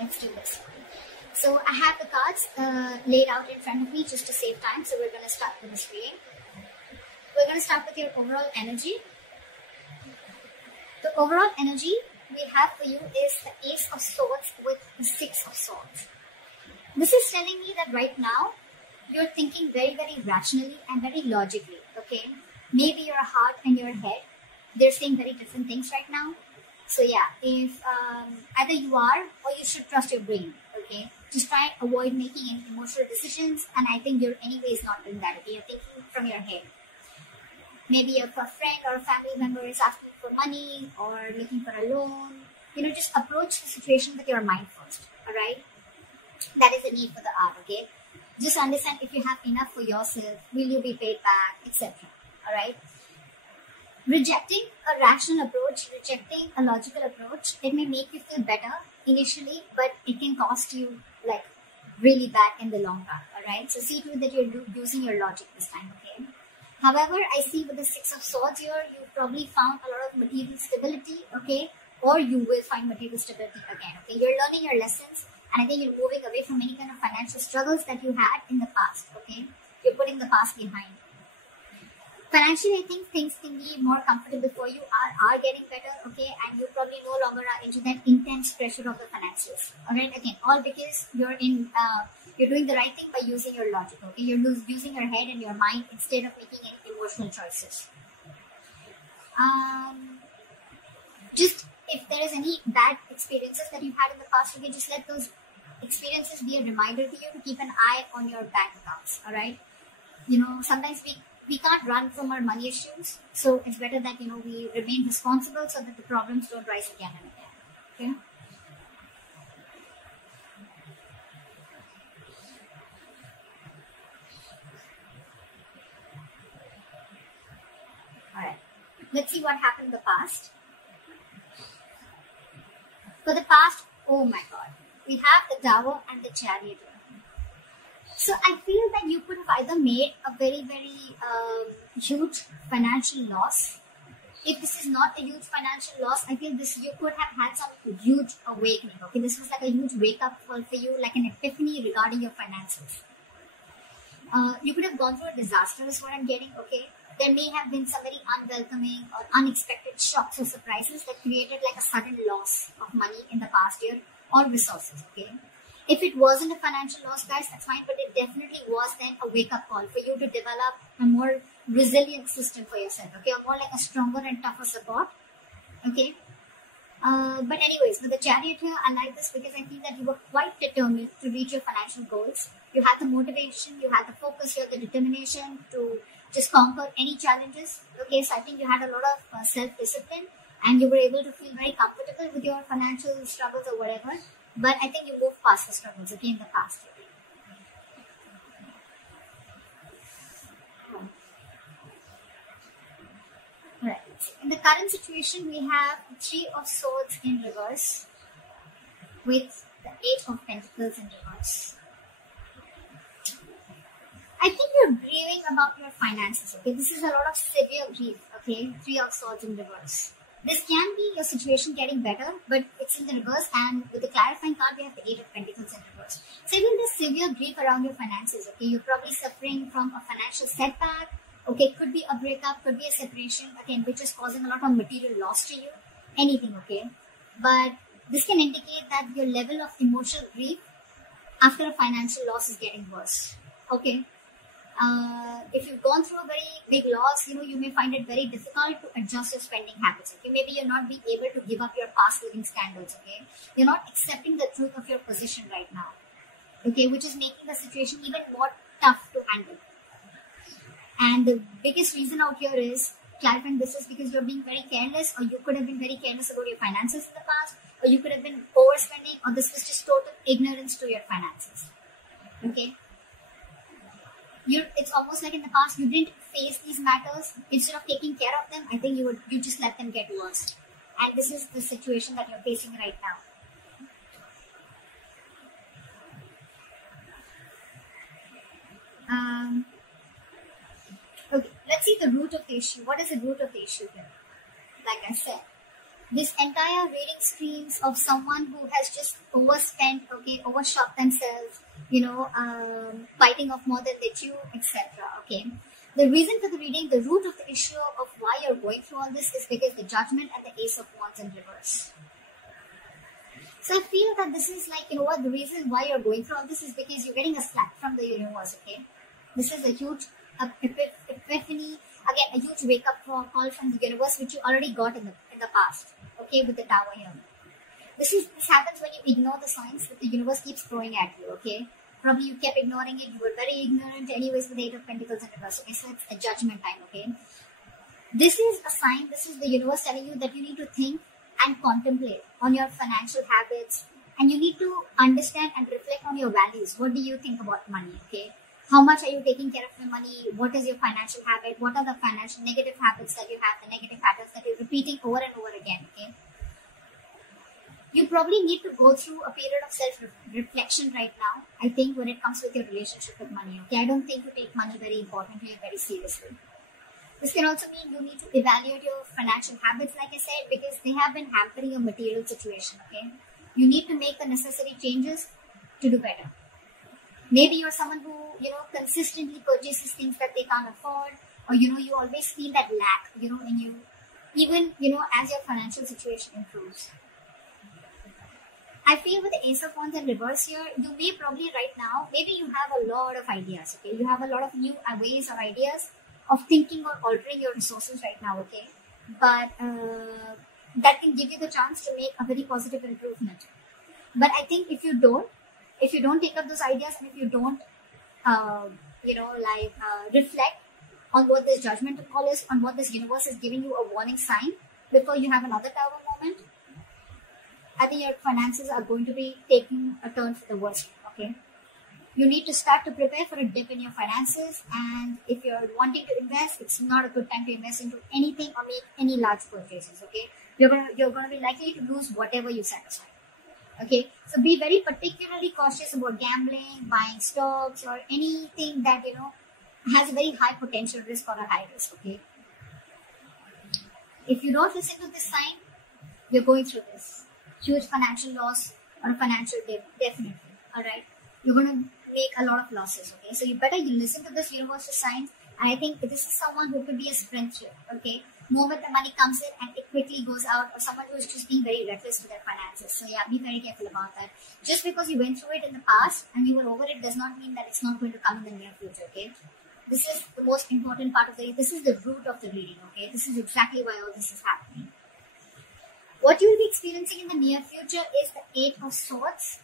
let's do this one. So I have the cards laid out in front of me just to save time. So we're going to start with this reading. We're going to start with your overall energy. The overall energy we have for you is the Ace of Swords with the Six of Swords. This is telling me that right now you're thinking very, very rationally and very logically, okay? Maybe your heart and your head, they're saying very different things right now. So yeah, if either you are or you should trust your brain, okay? Just try and avoid making any emotional decisions, and I think you're anyways not doing that, okay? You're thinking from your head. Maybe a friend or a family member is asking for money or looking for a loan. You know, just approach the situation with your mind first, alright? That is the need for the art, okay? Just understand if you have enough for yourself, will you be paid back, etc. Alright? Rejecting a rational approach, rejecting a logical approach, it may make you feel better initially, but it can cost you like really bad in the long run, alright? So see to it that you're using your logic this time, okay? However, I see with the Six of Swords here, you've probably found a lot of material stability, okay? Or you will find material stability again, okay? You're learning your lessons, and I think you're moving away from any kind of financial struggles that you had in the past, okay? You're putting the past behind. Financially, I think things can be more comfortable for you, are getting better, okay? And you probably no longer are into that intense pressure of the finances, alright? Again, all because you're doing the right thing by using your logic, okay? You're using your head and your mind instead of making any emotional choices. Just if there is any bad experiences that you've had in the past, okay, just let those experiences be a reminder to you to keep an eye on your bank accounts, alright? You know, sometimes we can't run from our money issues, so it's better that, you know, we remain responsible so that the problems don't rise again and again, okay? Alright, let's see what happened in the past. For the past, oh my god, we have the Tower and the Chariot. So I feel that you could have either made a very, very huge financial loss. If this is not a huge financial loss, I feel this you could have had some huge awakening. Okay, this was like a huge wake-up call for you, like an epiphany regarding your finances. You could have gone through a disaster is what I'm getting, okay? There may have been some very unwelcoming or unexpected shocks or surprises that created like a sudden loss of money in the past year or resources, okay? If it wasn't a financial loss, guys, that's fine, but it definitely was then a wake-up call for you to develop a more resilient system for yourself, okay? Or more like a stronger and tougher support, okay? But anyways, with the Chariot here, I like this because I feel that you were quite determined to reach your financial goals. You had the motivation, you had the focus, you had the determination to just conquer any challenges, okay? So I think you had a lot of self-discipline and you were able to feel very comfortable with your financial struggles or whatever. But I think you moved past the struggles, okay, in the past. Right. In the current situation, we have Three of Swords in reverse with the Eight of Pentacles in reverse. I think you're grieving about your finances, okay? This is a lot of severe grief, okay? Three of Swords in reverse. This can be your situation getting better, but it's in the reverse, and with the clarifying card, we have the Eight of Pentacles in reverse. So even this severe grief around your finances, okay, you're probably suffering from a financial setback, okay, could be a breakup, could be a separation, again, which is causing a lot of material loss to you, anything, okay? But this can indicate that your level of emotional grief after a financial loss is getting worse, okay? If you've gone through a very big loss, you know, you may find it very difficult to adjust your spending habits, okay? Maybe you're not being able to give up your past living standards, okay? You're not accepting the truth of your position right now, okay? Which is making the situation even more tough to handle. And the biggest reason out here is, clarifying this is because you're being very careless, or you could have been very careless about your finances in the past, or you could have been overspending, or this was just total ignorance to your finances, okay? It's almost like in the past you didn't face these matters. Instead of taking care of them, I think you just let them get worse. And this is the situation that you're facing right now. Okay, let's see the root of the issue. What is the root of the issue here? Like I said, This entire reading screams of someone who has just overspent, okay, overshot themselves, biting off more than they chew, etc. Okay. The reason for the reading, the root of the issue of why you're going through all this is because the Judgment and the Ace of Wands in reverse. So I feel that this is like, the reason why you're going through all this is because you're getting a slap from the universe, okay? This is a huge epiphany, again, a huge wake-up call from the universe, which you already got in the past, okay, with the Tower here. This happens when you ignore the signs that the universe keeps throwing at you, okay? Probably you kept ignoring it, you were very ignorant anyways with the Eight of Pentacles in reverse, okay? So it's a judgment time, okay? This is a sign, this is the universe telling you that you need to think and contemplate on your financial habits, and you need to understand and reflect on your values. What do you think about money, okay? How much are you taking care of your money? What is your financial habit? What are the financial negative habits that you have, the negative patterns that you're repeating over and over again, okay? You probably need to go through a period of self-reflection right now, I think, when it comes with your relationship with money, okay? I don't think you take money very importantly and very seriously. This can also mean you need to evaluate your financial habits, like I said, because they have been hampering your material situation, okay? You need to make the necessary changes to do better. Maybe you're someone who, consistently purchases things that they can't afford, or, you always feel that lack, in you, even, as your financial situation improves. I feel with the Ace of Wands in reverse here, you may probably right now, maybe you have a lot of ideas, okay? You have a lot of new ways or ideas of thinking or altering your resources right now, okay? But that can give you the chance to make a very positive improvement. But I think if you don't take up those ideas, and if you don't, reflect on what this judgment call is, on what this universe is giving you a warning sign before you have another Tower moment, I think your finances are going to be taking a turn for the worse, okay? You need to start to prepare for a dip in your finances, and if you're wanting to invest, it's not a good time to invest into anything or make any large purchases, okay? You're gonna be likely to lose whatever you set aside, okay? So be very particularly cautious about gambling, buying stocks, or anything that, has a very high potential risk or a high risk, okay? If you don't listen to this sign, you're going through this huge financial loss or a financial dip, definitely, all right? You're going to make a lot of losses, okay? So you listen to this universal signs, and I think this is someone who could be a sprinter, okay? Moment the money comes in and it quickly goes out, or someone who is just being very reckless with their finances. So yeah, be very careful about that. Just because you went through it in the past and you were over it does not mean that it's not going to come in the near future, okay? This is the most important part of the reading. This is the root of the reading, okay? This is exactly why all this is happening. What you will be experiencing in the near future is the Eight of Swords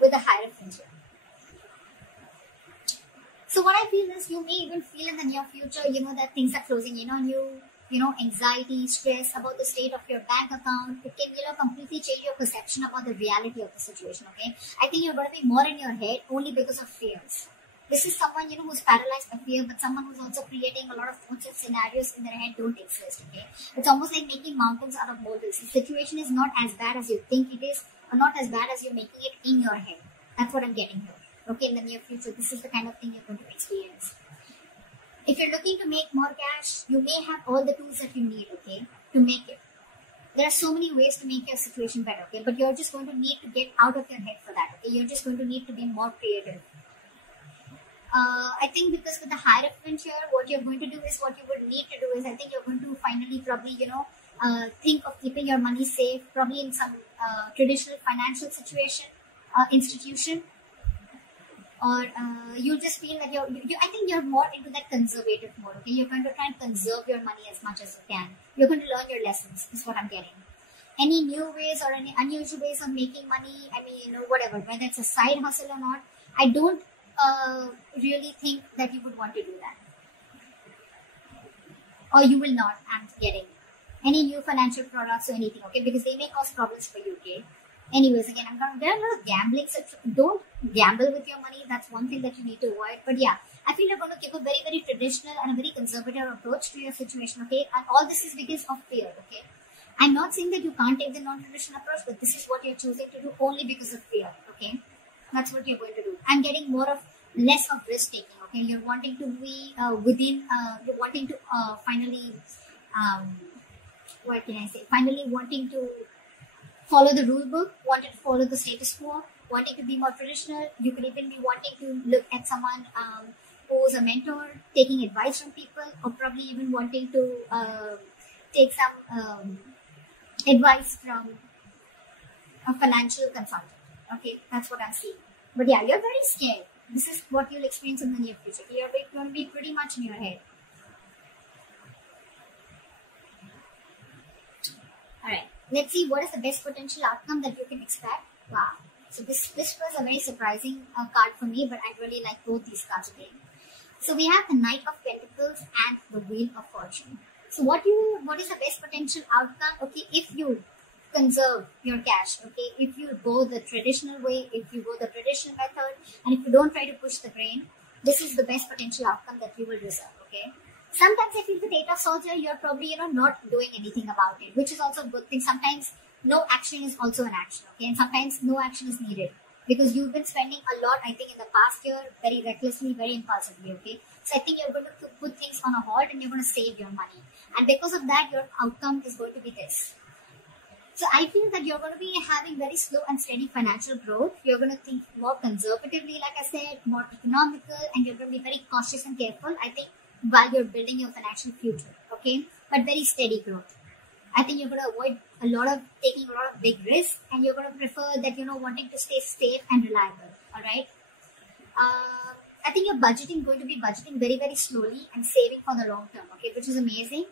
with the Hierophant here. So what I feel is you may even feel in the near future, that things are closing in on you, anxiety, stress about the state of your bank account. It can, completely change your perception about the reality of the situation, okay? I think you're going to be more in your head only because of fears. This is someone, who's paralyzed by fear, but someone who's also creating a lot of thoughts and scenarios in their head don't exist, okay? It's almost like making mountains out of molehills. The situation is not as bad as you think it is, or not as bad as you're making it in your head. That's what I'm getting here. Okay, in the near future, this is the kind of thing you're going to experience. If you're looking to make more cash, you may have all the tools that you need, okay, to make it. There are so many ways to make your situation better, okay, but you're just going to need to get out of your head for that, okay? You're just going to need to be more creative. I think because with the Hierophant here, what you're going to do is, what you would need to do is, I think you're going to finally probably, think of keeping your money safe, probably in some traditional financial institution, or you'll just feel that I think you're more into that conservative mode, okay? You're going to try and conserve your money as much as you can. You're going to learn your lessons, is what I'm getting. Any new ways or any unusual ways of making money, I mean, whatever, whether it's a side hustle or not, I don't really think that you would want to do that. Or you will not, I'm getting any new financial products or anything, okay? Because they may cause problems for you, okay? Anyways, again, there are a lot of gambling, so don't gamble with your money. That's one thing that you need to avoid. But yeah, I feel you're going to keep a very, very traditional and a very conservative approach to your situation, okay? And all this is because of fear, okay? I'm not saying that you can't take the non-traditional approach, but this is what you're choosing to do only because of fear, okay? That's what you're going to do. I'm getting less of risk taking, okay? You're wanting to be you're wanting to finally what can I say? Finally wanting to follow the rule book, wanting to follow the status quo, wanting to be more traditional. You could even be wanting to look at someone who's a mentor, taking advice from people, or probably even wanting to take some advice from a financial consultant. Okay, that's what I'm seeing. But yeah, you're very scared. This is what you'll experience in the near future. You're going to be pretty much in your head. Alright, let's see what is the best potential outcome that you can expect. Wow. So this was a very surprising card for me, but I really like both these cards again. So we have the Knight of Pentacles and the Wheel of Fortune. So what is the best potential outcome? Okay, if you conserve your cash, okay, if you go the traditional way, if you go the traditional method, and if you don't try to push the grain, this is the best potential outcome that you will reserve, okay? Sometimes I feel the Eight of Swords here, you're probably, not doing anything about it, which is also a good thing. Sometimes no action is also an action, okay? And sometimes no action is needed because you've been spending a lot, I think, in the past year, very recklessly, very impulsively, okay? So I think you're going to put things on a halt and you're going to save your money. And because of that, your outcome is going to be this. So I feel that you're going to be having very slow and steady financial growth. You're going to think more conservatively, like I said, more economical, and you're going to be very cautious and careful, I think, while you're building your financial future, okay? But very steady growth. I think you're going to avoid taking a lot of big risks, and you're going to prefer that, wanting to stay safe and reliable, all right? I think you're going to be budgeting very, very slowly and saving for the long term, okay? Which is amazing.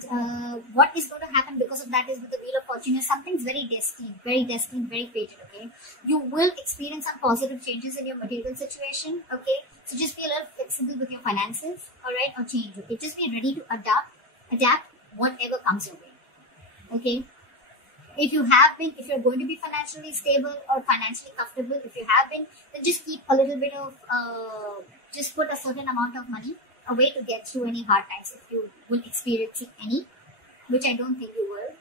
And what is going to happen because of that is with the Wheel of Fortune is something's very destined, very fated, okay? You will experience some positive changes in your material situation, okay? So just be a little flexible with your finances, all right, or change, okay? Just be ready to adapt whatever comes your way, okay? If you're going to be financially stable or financially comfortable, if you have been, then just keep a little bit of, just put a certain amount of money away to get through any hard times if you will experience any, which I don't think you will.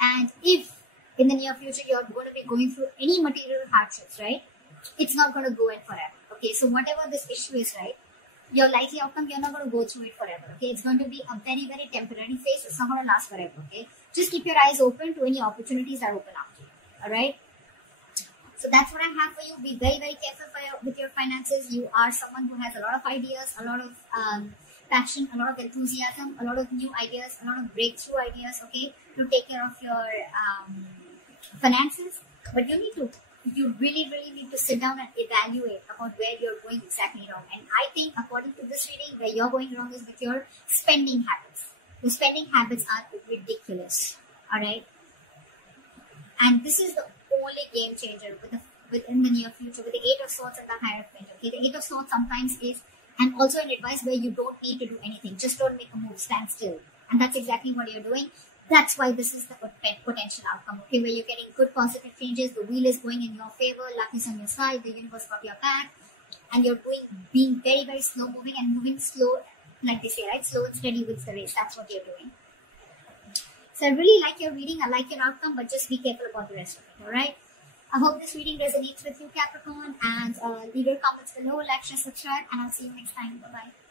And if in the near future you're going to be going through any material hardships, right, it's not going to go in forever, okay? So whatever this issue is, right, your likely outcome, you're not going to go through it forever, okay? It's going to be a very, very temporary phase. It's not going to last forever, okay? Just keep your eyes open to any opportunities that open up to you, all right? So that's what I have for you. Be very, very careful with your finances. You are someone who has a lot of ideas, a lot of passion, a lot of enthusiasm, a lot of new ideas, a lot of breakthrough ideas, okay, to take care of your finances. But you really, really need to sit down and evaluate about where you're going exactly wrong. And I think according to this reading, where you're going wrong is with your spending habits. The spending habits are ridiculous, all right? And this is the only game changer within the near future with the Eight of Swords and the Hierophant. Okay, the Eight of Swords sometimes is, and also an advice where you don't need to do anything. Just don't make a move, stand still. And that's exactly what you're doing. That's why this is the potential outcome, okay, where you're getting good positive changes. The wheel is going in your favor, luck is on your side, the universe got your back, and you're being very, very slow moving and moving slow, like they say, right? Slow and steady wins the race. That's what you're doing. So I really like your reading. I like your outcome, but just be careful about the rest of it, all right? I hope this reading resonates with you, Capricorn, and leave your comments below, like, share, subscribe, and I'll see you next time. Bye-bye.